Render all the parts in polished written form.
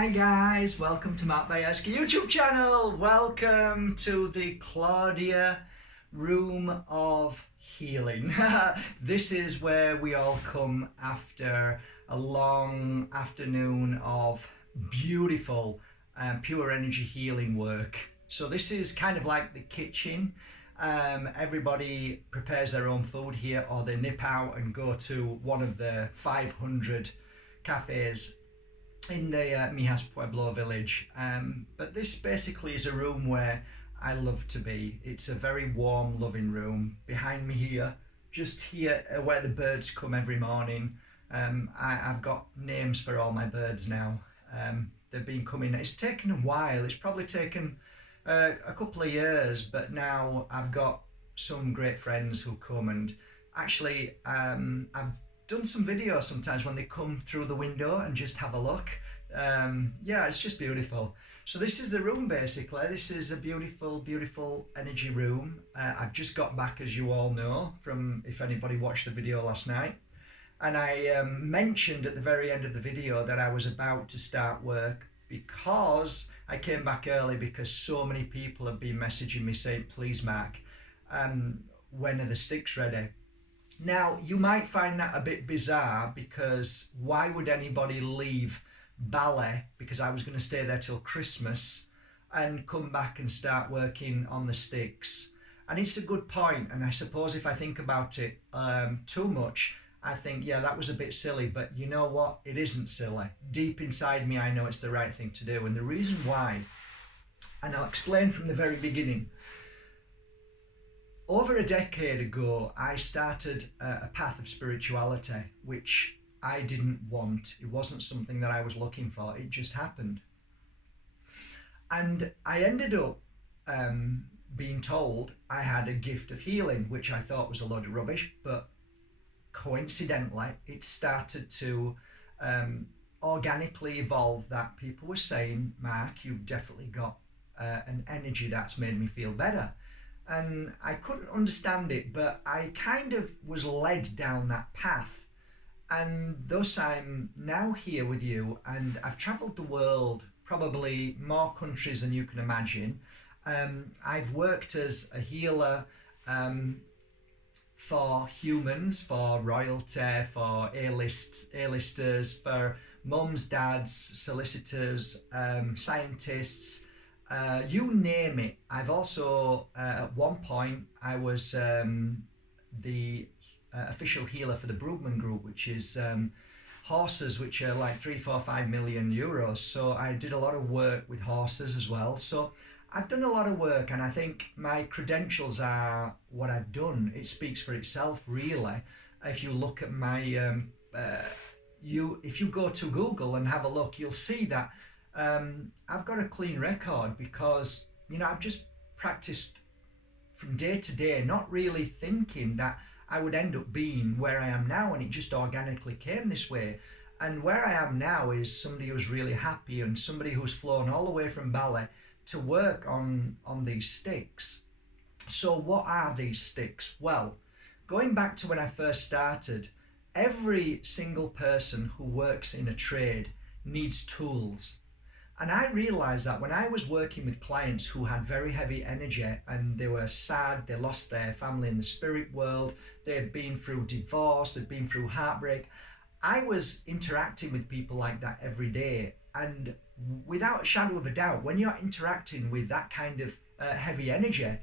Hi guys, welcome to Matt Bayeski YouTube channel. Welcome to the Claudia Room of Healing. This is where we all come after a long afternoon of beautiful pure energy healing work. So this is kind of like the kitchen. Everybody prepares their own food here, or they nip out and go to one of the 500 cafes in the Mijas Pueblo village, but this basically is a room where I love to be. It's a very warm, loving room. Behind me here, just here where the birds come every morning. I've got names for all my birds now. They've been coming. It's taken a while. It's probably taken a couple of years, but now I've got some great friends who come, and actually I've done some videos sometimes when they come through the window and just have a look. Yeah, it's just beautiful. So this is the room basically. This is a beautiful energy room. I've just got back, as you all know, from if anybody watched the video last night, and I mentioned at the very end of the video that I was about to start work because I came back early because so many people have been messaging me saying, please Mark, when are the sticks ready? Now, you might find that a bit bizarre, because why would anybody leave Palo, because I was going to stay there till Christmas, and come back and start working on the sticks? And it's a good point, and I suppose if I think about it too much, I think, yeah, that was a bit silly, but you know what? It isn't silly. Deep inside me, I know it's the right thing to do, and the reason why, and I'll explain from the very beginning. Over a decade ago, I started a path of spirituality, which I didn't want. It wasn't something that I was looking for. It just happened. And I ended up being told I had a gift of healing, which I thought was a load of rubbish, but coincidentally, it started to organically evolve, that people were saying, Mark, you've definitely got an energy that's made me feel better. And I couldn't understand it, but I kind of was led down that path. And thus I'm now here with you, and I've travelled the world, probably more countries than you can imagine. I've worked as a healer for humans, for royalty, for A-listers, for mums, dads, solicitors, scientists, you name it. I've also, at one point, I was the official healer for the Brugman Group, which is horses, which are like 3, 4, 5 million euros. So I did a lot of work with horses as well. So I've done a lot of work, and I think my credentials are what I've done. It speaks for itself, really. If you look at my, if you go to Google and have a look, you'll see that I've got a clean record, because, you know, I've just practiced from day to day, not really thinking that I would end up being where I am now, and it just organically came this way. And where I am now is somebody who's really happy, and somebody who's flown all the way from Palo to work on these sticks. So what are these sticks? Well, going back to when I first started, every single person who works in a trade needs tools. And I realised that when I was working with clients who had very heavy energy, and they were sad, they lost their family in the spirit world, they had been through divorce, they'd been through heartbreak, I was interacting with people like that every day. And without a shadow of a doubt, when you're interacting with that kind of heavy energy,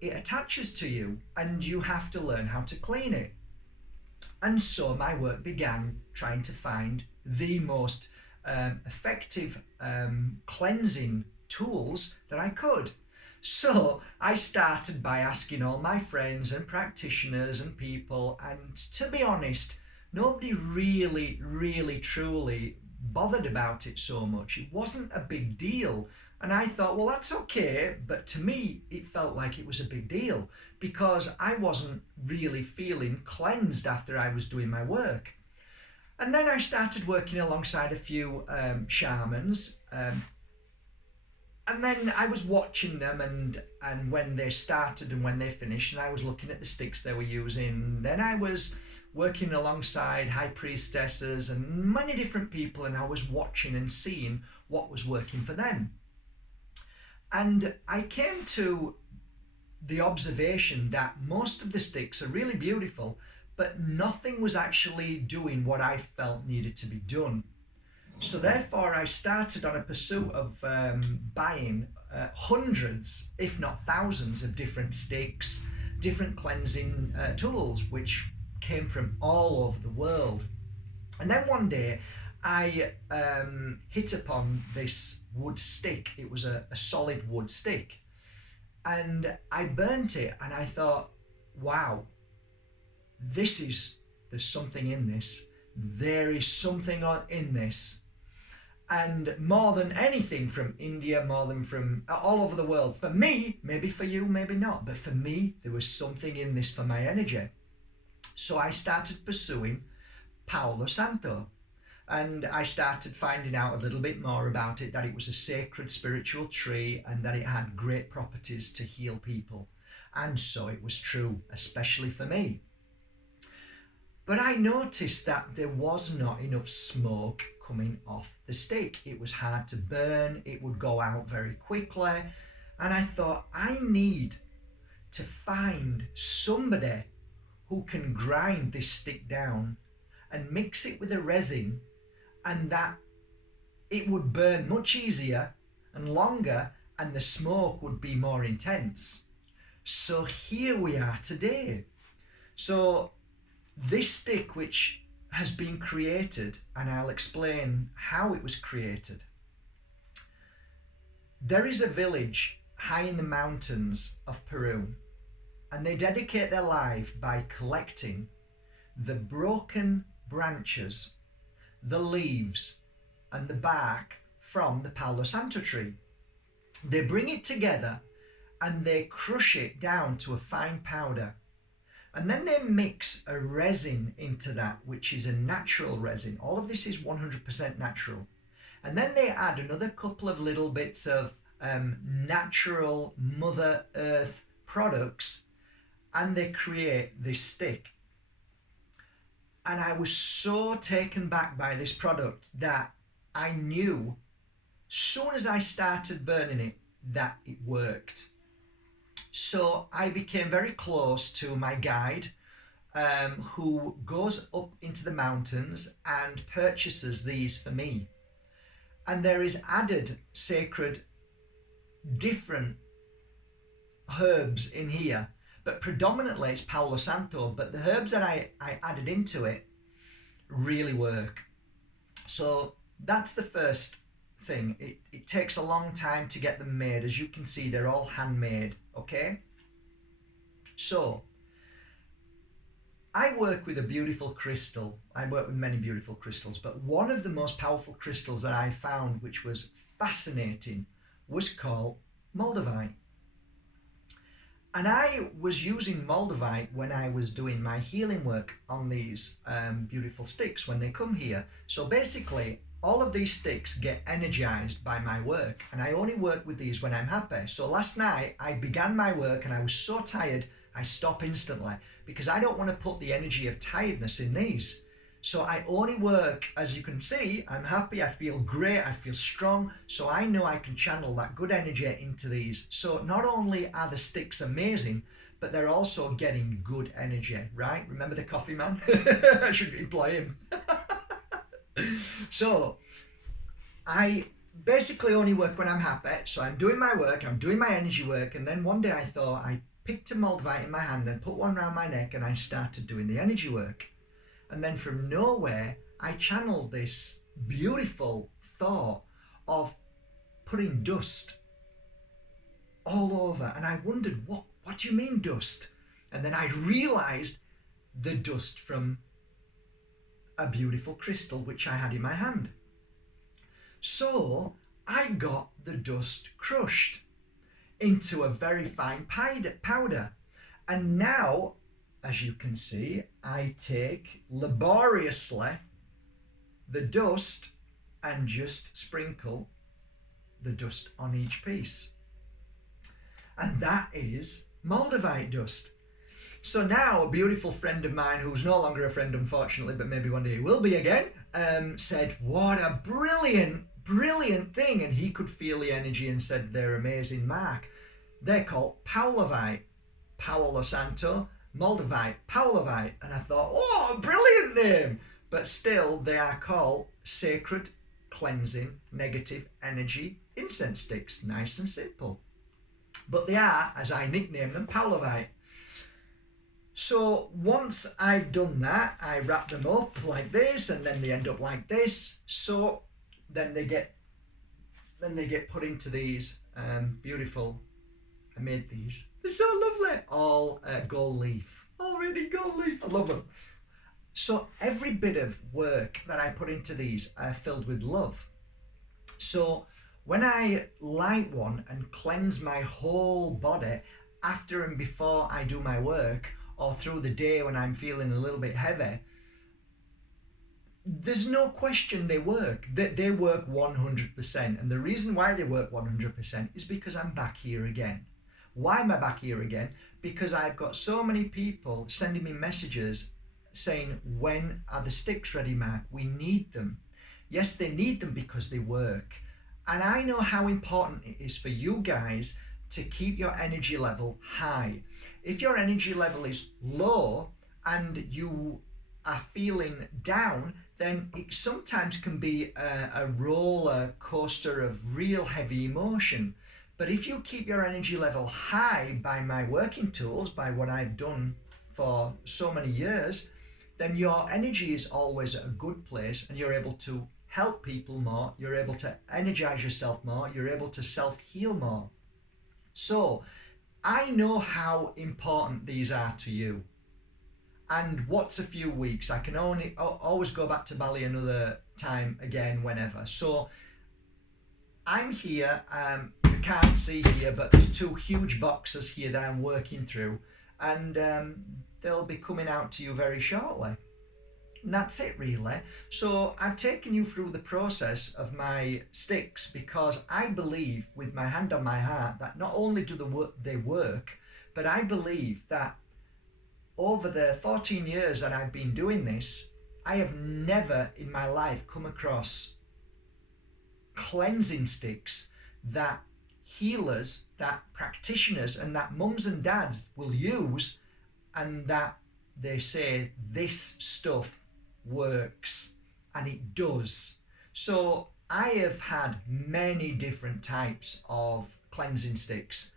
it attaches to you, and you have to learn how to clean it. And so my work began trying to find the most effective cleansing tools that I could. So I started by asking all my friends and practitioners and people, and to be honest, nobody really truly bothered about it so much. It wasn't a big deal, and I thought, well, that's okay, but to me it felt like it was a big deal, because I wasn't really feeling cleansed after I was doing my work. And then I started working alongside a few shamans, and then I was watching them, and when they started and when they finished, and I was looking at the sticks they were using. Then I was working alongside high priestesses and many different people, and I was watching and seeing what was working for them. And I came to the observation that most of the sticks are really beautiful, but nothing was actually doing what I felt needed to be done. So therefore I started on a pursuit of buying hundreds, if not thousands, of different sticks, different cleansing tools, which came from all over the world. And then one day I hit upon this wood stick. It was a solid wood stick. And I burnt it, and I thought, wow, there's something in this. There is something in this. And more than anything from India, more than from all over the world, for me, maybe for you, maybe not, but for me, there was something in this for my energy. So I started pursuing Palo Santo. And I started finding out a little bit more about it, that it was a sacred spiritual tree and that it had great properties to heal people. And so it was true, especially for me. But I noticed that there was not enough smoke coming off the stick. It was hard to burn, it would go out very quickly. And I thought, I need to find somebody who can grind this stick down and mix it with a resin, and that it would burn much easier and longer, and the smoke would be more intense. So here we are today. So this stick, which has been created, and I'll explain how it was created. There is a village high in the mountains of Peru, and they dedicate their life by collecting the broken branches, the leaves and the bark from the Palo Santo tree. They bring it together and they crush it down to a fine powder. And then they mix a resin into that, which is a natural resin. All of this is 100% natural. And then they add another couple of little bits of natural Mother Earth products, and they create this stick. And I was so taken back by this product that I knew, soon as I started burning it, that it worked. So I became very close to my guide, who goes up into the mountains and purchases these for me. And there is added sacred different herbs in here, but predominantly it's Palo Santo, but the herbs that I added into it really work. So that's the first thing. It takes a long time to get them made. As you can see, they're all handmade, okay? So I work with a beautiful crystal. I work with many beautiful crystals, but one of the most powerful crystals that I found, which was fascinating, was called Moldavite. And I was using Moldavite when I was doing my healing work on these beautiful sticks when they come here. So basically, all of these sticks get energized by my work, and I only work with these when I'm happy. So last night I began my work and I was so tired, I stop instantly, because I don't want to put the energy of tiredness in these. So I only work, as you can see, I'm happy, I feel great, I feel strong, so I know I can channel that good energy into these. So not only are the sticks amazing, but they're also getting good energy, right? Remember the coffee man? I should employ him. So I basically only work when I'm happy, so I'm doing my work, I'm doing my energy work, and then one day I thought, I picked a Moldavite in my hand and put one around my neck, and I started doing the energy work. And then from nowhere, I channeled this beautiful thought of putting dust all over. And I wondered, what do you mean dust? And then I realized the dust from a beautiful crystal which I had in my hand. So I got the dust crushed into a very fine powder. And now, as you can see, I take laboriously the dust and just sprinkle the dust on each piece. And that is Moldavite dust. So now a beautiful friend of mine, who's no longer a friend unfortunately, but maybe one day he will be again, said, what a brilliant thing. And he could feel the energy and said, they're amazing, Mark. They're called Paulovite. Palo Santo, Moldavite, Paulovite. And I thought, oh, brilliant name. But still, they are called sacred, cleansing, negative energy incense sticks. Nice and simple. But they are, as I nickname them, Paulovite. So once I've done that, I wrap them up like this, and then they end up like this. So then they get put into these beautiful. I made these. They're so lovely. All gold leaf. Already gold leaf. I love them. So every bit of work that I put into these are filled with love. So when I light one and cleanse my whole body after and before I do my work, or through the day when I'm feeling a little bit heavy, there's no question they work. They work 100%. And the reason why they work 100% is because I'm back here again. Why am I back here again? Because I've got so many people sending me messages saying, when are the sticks ready, Mark? We need them. Yes, they need them because they work. And I know how important it is for you guys to keep your energy level high. If your energy level is low and you are feeling down, then it sometimes can be a roller coaster of real heavy emotion. But if you keep your energy level high by my working tools, by what I've done for so many years, then your energy is always at a good place and you're able to help people more, you're able to energize yourself more, you're able to self-heal more. So I know how important these are to you. And what's a few weeks? I can always go back to Bali another time again, whenever. So I'm here, you can't see here, but there's two huge boxes here that I'm working through, and they'll be coming out to you very shortly. And that's it really. So I've taken you through the process of my sticks because I believe with my hand on my heart that not only do they work, but I believe that over the 14 years that I've been doing this, I have never in my life come across cleansing sticks that healers, that practitioners and that mums and dads will use and that they say this stuff works, and it does. So I have had many different types of cleansing sticks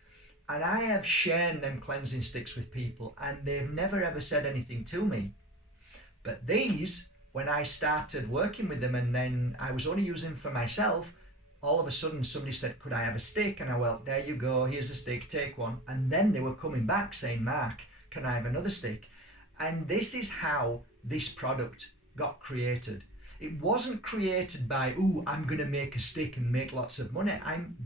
and I have shared them cleansing sticks with people and they've never ever said anything to me. But these, when I started working with them and then I was only using them for myself, all of a sudden somebody said, could I have a stick? And I went, there you go, here's a stick, take one. And then they were coming back saying, Mark, can I have another stick? And this is how this product got created. It wasn't created by, ooh, I'm going to make a stick and make lots of money.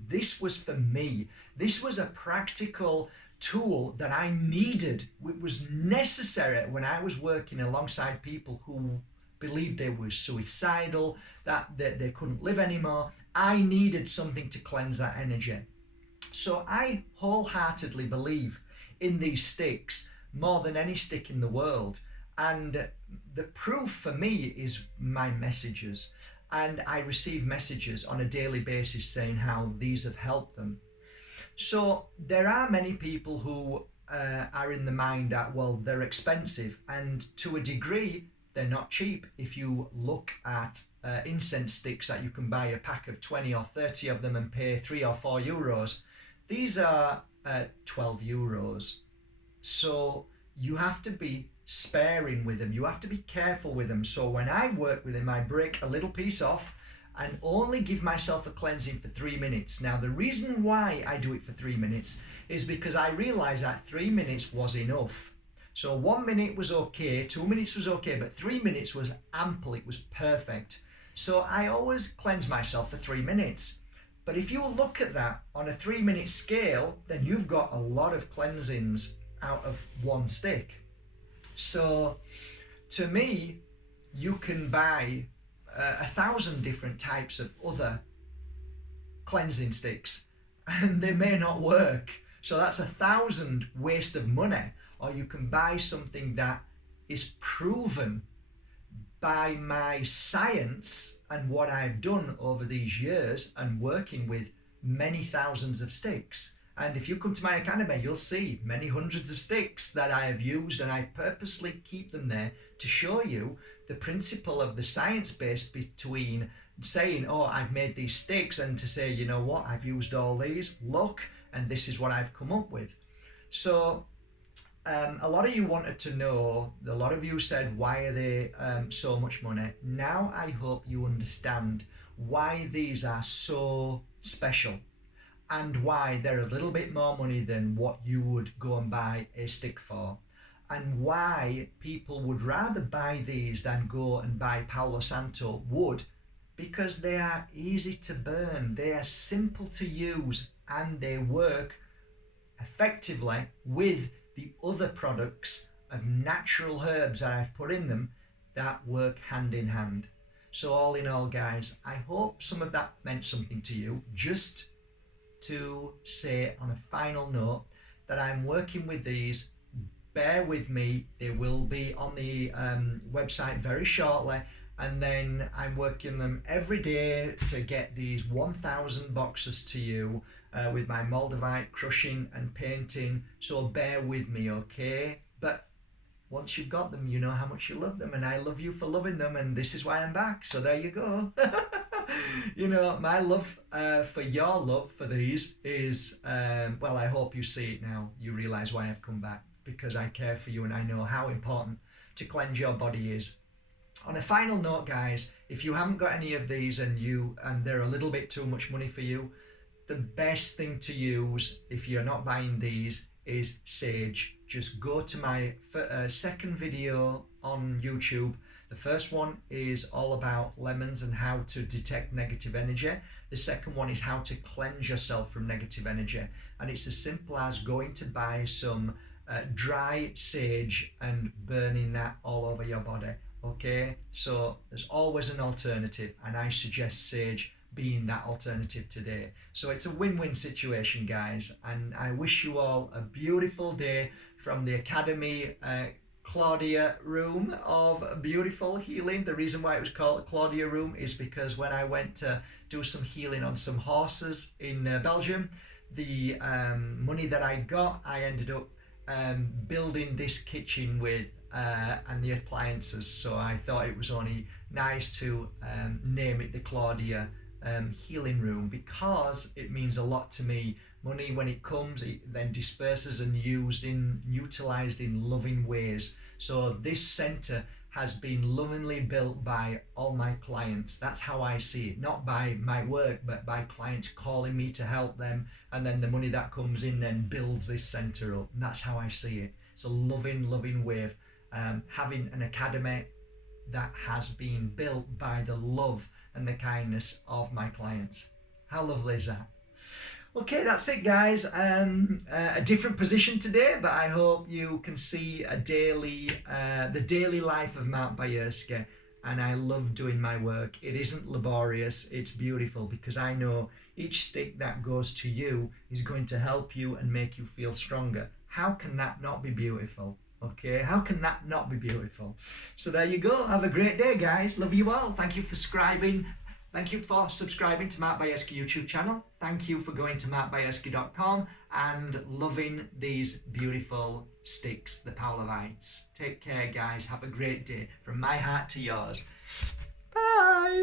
This was for me. This was a practical tool that I needed. It was necessary when I was working alongside people who believed they were suicidal, that they couldn't live anymore. I needed something to cleanse that energy. So I wholeheartedly believe in these sticks more than any stick in the world. And the proof for me is my messages. And I receive messages on a daily basis saying how these have helped them. So there are many people who are in the mind that, well, they're expensive. And to a degree, they're not cheap. If you look at incense sticks that you can buy a pack of 20 or 30 of them and pay 3 or 4 euros, these are 12 euros. So you have to be sparing with them. You have to be careful with them. So when I work with them, I break a little piece off and only give myself a cleansing for 3 minutes. Now, the reason why I do it for 3 minutes is because I realized that 3 minutes was enough. So 1 minute was okay, 2 minutes was okay, but 3 minutes was ample. It was perfect. So I always cleanse myself for 3 minutes. But if you look at that on a 3 minute scale, then you've got a lot of cleansings out of one stick. So to me, you can buy 1,000 different types of other cleansing sticks and they may not work. So that's 1,000 waste of money. or you can buy something that is proven by my science and what I've done over these years and working with many thousands of sticks. And if you come to my academy, you'll see many hundreds of sticks that I have used, and I purposely keep them there to show you the principle of the science base between saying, oh, I've made these sticks, and to say, you know what, I've used all these, look, and this is what I've come up with. So a lot of you wanted to know, a lot of you said, why are they so much money? Now I hope you understand why these are so special and why they're a little bit more money than what you would go and buy a stick for, and why people would rather buy these than go and buy Palo Santo wood, because they are easy to burn, they are simple to use, and they work effectively with the other products of natural herbs that I've put in them that work hand in hand. So all in all, guys, I hope some of that meant something to you. Just to say on a final note that I'm working with these, bear with me, they will be on the website very shortly, and then I'm working them every day to get these 1,000 boxes to you with my Moldavite crushing and painting, so bear with me, okay? But once you've got them, you know how much you love them, and I love you for loving them, and this is why I'm back, so there you go. You know, my love for your love for these is, well, I hope you see it now. You realise why I've come back, because I care for you and I know how important to cleanse your body is. On a final note, guys, if you haven't got any of these and they're a little bit too much money for you, the best thing to use if you're not buying these is sage. Just go to my second video on YouTube. The first one is all about lemons and how to detect negative energy. The second one is how to cleanse yourself from negative energy. And it's as simple as going to buy some dry sage and burning that all over your body. Okay, so there's always an alternative, and I suggest sage being that alternative today. So it's a win-win situation, guys, and I wish you all a beautiful day from the Academy Claudia room of beautiful healing. The reason why it was called Claudia room is because when I went to do some healing on some horses in Belgium, the money that I got, I ended up building this kitchen with and the appliances, so I thought it was only nice to name it the Claudia healing room, because it means a lot to me. Money, when it comes, it then disperses and utilized in loving ways. So this center has been lovingly built by all my clients. That's how I see it, not by my work, but by clients calling me to help them, and then the money that comes in then builds this center up. And that's how I see it. It's a loving way of having an academy that has been built by the love and the kindness of my clients. How lovely is that? Okay, that's it, guys. A different position today, but I hope you can see the daily life of Mount Bayerski, and I love doing my work. It isn't laborious, it's beautiful, because I know each stick that goes to you is going to help you and make you feel stronger. How can that not be beautiful? Okay, how can that not be beautiful? So there you go. Have a great day, guys. Love you all. Thank you for subscribing. Thank you for subscribing to Mark Bayerski YouTube channel. Thank you for going to markbayerski.com and loving these beautiful sticks, the Palovites. Take care, guys. Have a great day. From my heart to yours. Bye.